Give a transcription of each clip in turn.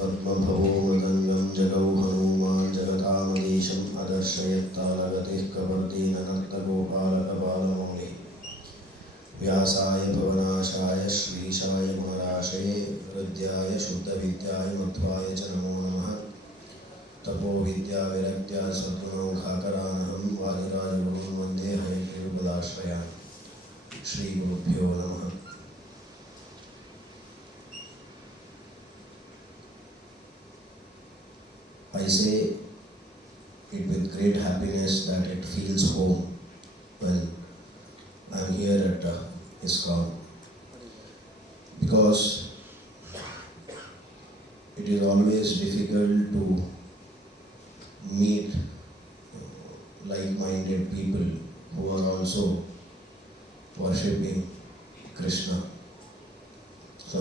पद्मभवो मृदङ्गं जगौ हनुमान् जगतामधीशम् अदर्शयत्तालगतिः कपर्दीननर्तगोपालकबालमौलिः व्यासाय भवनाशाय श्रीशाय गुणराशये हृद्याय शुद्धविद्याय मध्वाय च नमो नमः। तपोविद्याविरक्त्या सद्गुणौघाकरानहं वादिराजगुरुं वन्दे हयग्रीवपदाश्रयान्। श्रीगुरुभ्यो नमः। I say it with great happiness that it feels home when I am here at ISKCON, because it is always difficult to meet like-minded people who are also worshipping Krishna. So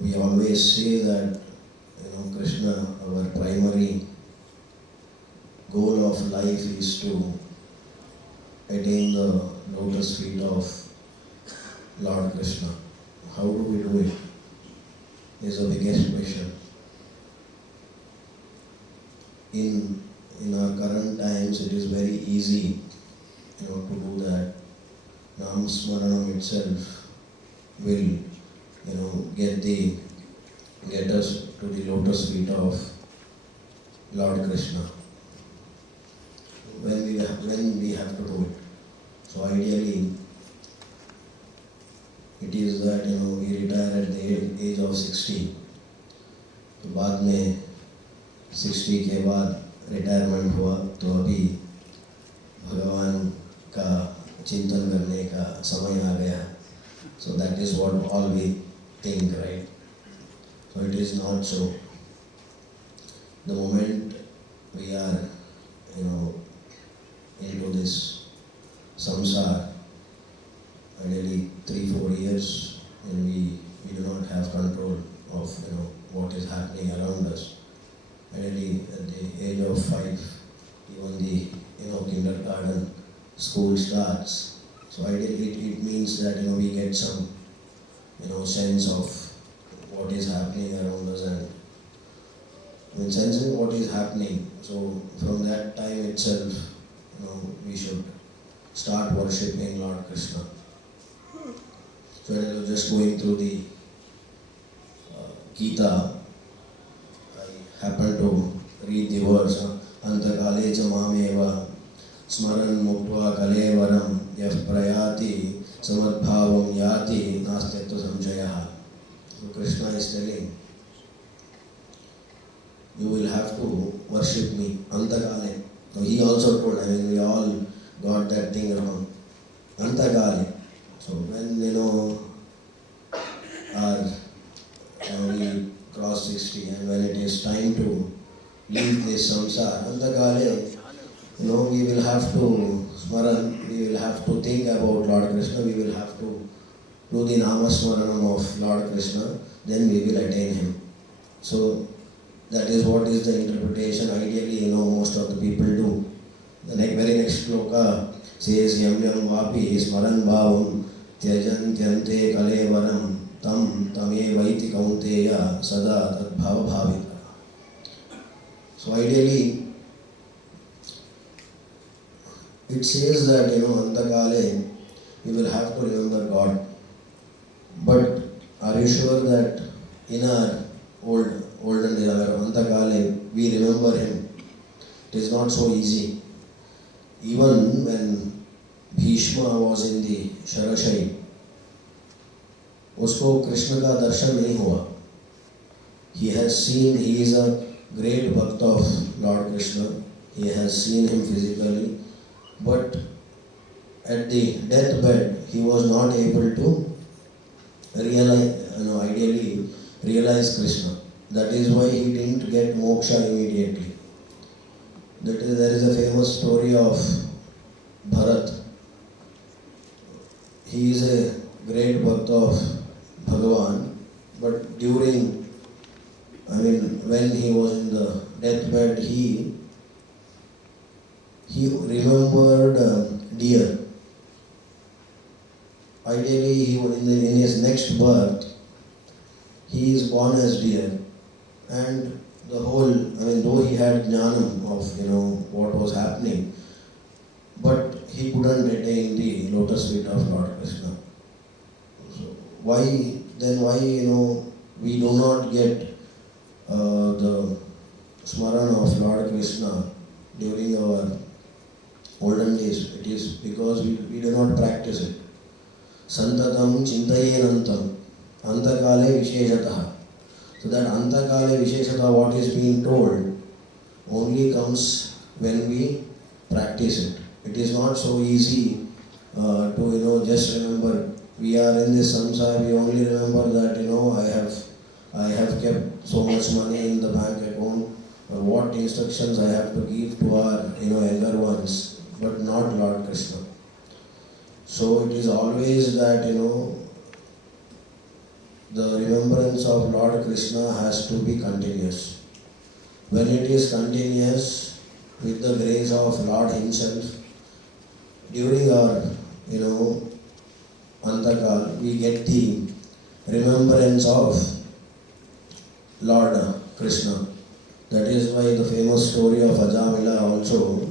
we always say that Krishna, our primary goal of life is to attain the lotus feet of Lord Krishna. How do we do it? Is the biggest question. In our current times, it is very easy, to do that. Nam Smaranam itself will, get us to the lotus feet of Lord Krishna. When we have to do it. So ideally, it is that we retire at the age of 60. तो बाद में 60 के बाद retirement हुआ तो अभी भगवान का चिंतन करने का समय आ गया. So that is what all we think, right? So it is not so. The moment we are, into this samsara, ideally 3-4 years, and we do not have control of, what is happening around us. Ideally at the age of 5, even the, kindergarten school starts. So ideally it means that, we get some, sense of what is happening around us, and when sensing what is happening, so from that time itself, we should start worshipping Lord Krishna. So just going through the Gita, I happen to read the words, Antakale cha mameva smaran muktva kalevaram yah prayati samadbhavam yati nastyatva samjayaha. So Krishna is telling, you will have to worship me, Antakale. So he also told, we all got that thing wrong. Antakale. So when, we cross 60 and when it is time to leave this samsara, Antakale, we will have to smaran, we will have to think about Lord Krishna, we will have to do the namasmaranam of Lord Krishna, then we will attain him. So that is what is the interpretation ideally, most of the people do. The very next shloka says, Yam yam vapi smaran bhavam tyajan tyante kalevaram tam tame vaiti kaunteya sada tad bhava bhavita. So ideally, it says that, Antakale, we will have to remember God. But are you sure that in our olden days, Antakale, we remember him? It is not so easy. Even when Bhishma was in the Sharashai, उसको कृष्ण का दर्शन नहीं हुआ. He is a great bhakt of Lord Krishna. He has seen him physically, but at the deathbed, he was not able to ideally realize Krishna. That is why he didn't get moksha immediately. There is a famous story of Bharat. He is a great bhakt of Bhagavan, but when he was in the deathbed, he remembered deer. Ideally, in his next birth, he is born as deer. and the whole, I mean, though he had jnanam of, what was happening, but he couldn't attain the lotus feet of Lord Krishna. So why, we do not get the smarana of Lord Krishna during our olden days? It is because we do not practice it. Santatam chintayenantam antakale visheshataha. So that antakale visheshata, what is being told, only comes when we practice it. It is not so easy to just remember. We are in this samsara, we only remember that I have kept so much money in the bank account, or what instructions I have to give to our younger ones, but not Lord Krishna. So it is always that the remembrance of Lord Krishna has to be continuous. When it is continuous, with the grace of Lord Himself, during our Antakal, we get the remembrance of Lord Krishna. That is why the famous story of Ajamila also,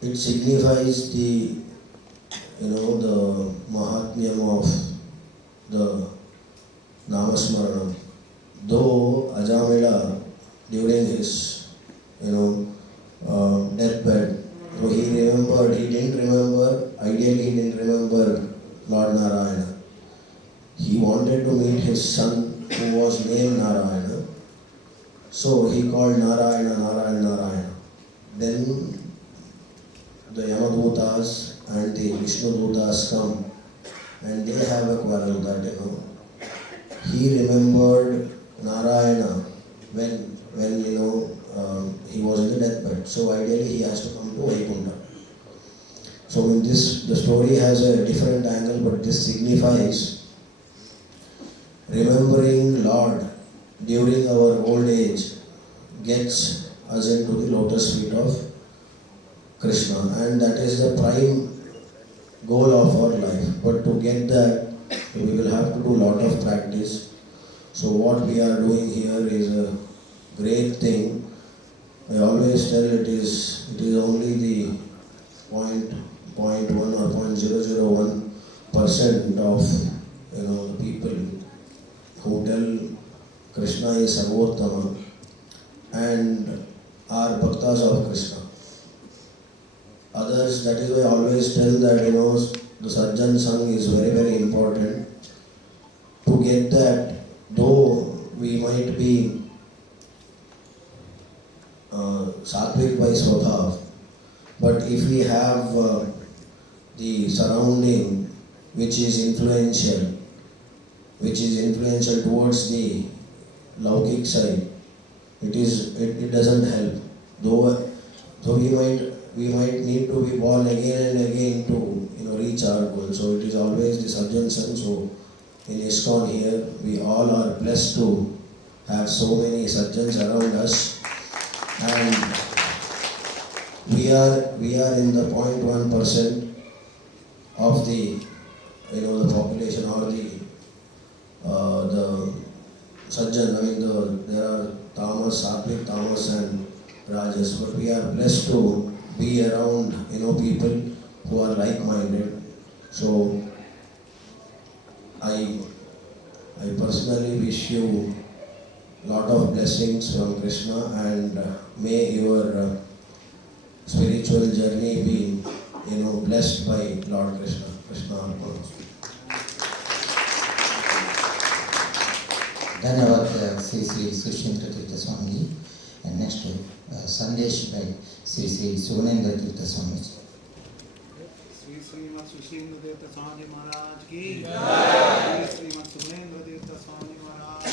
it signifies the Mahatmyam of the Namasmaranam. Though Ajamila, during his deathbed, so he didn't remember, ideally he didn't remember Lord Narayana. He wanted to meet his son who was named Narayana. So he called Narayana, Narayana, Narayana. Then the Yamadutas and the Vishnudutas come and they have a quarrel that he remembered Narayana when he was in the deathbed. So ideally he has to come to Vaikuntha. So in this, the story has a different angle, but this signifies remembering Lord during our old age gets us into the lotus feet of Krishna, and that is the prime goal of our life. But to get that, we will have to do a lot of practice. So what we are doing here is a great thing. I always tell it is only the 0.1 or 0.001% of the people who tell Krishna is Sarvottama and are bhaktas of Krishna. Others, that is why I always tell that the Sajjan Sangh is very, very important. To get that, though we might be Sattvic by Swabhav, but if we have the surrounding which is influential towards the Laukik side, it doesn't help. Though we might need to be born again and again to reach our goal. So it is always the Sajjan Sangh. So in ISKCON here, we all are blessed to have so many Sajjans around us, and we are in the 0.1% of the the population, or the Sajjan. I mean there are Tamas, Sattvic, Tamas and Rajas, but we are blessed to be around people who are like-minded. So I personally wish you lot of blessings from Krishna, and may your spiritual journey be blessed by Lord Krishna. Krishna Arpana. धन्यवाद श्री श्री सुशीन्द्र तीर्थ Swami ji. And next संदेश by Shri Shri सुगुणेंद्र तीर्थ स्वामी जी. श्री श्रीमद सुशीन्द्र तीर्थ स्वामी महाराज की जय. श्री श्रीमद सुगुणेंद्र तीर्थ स्वामी महाराज की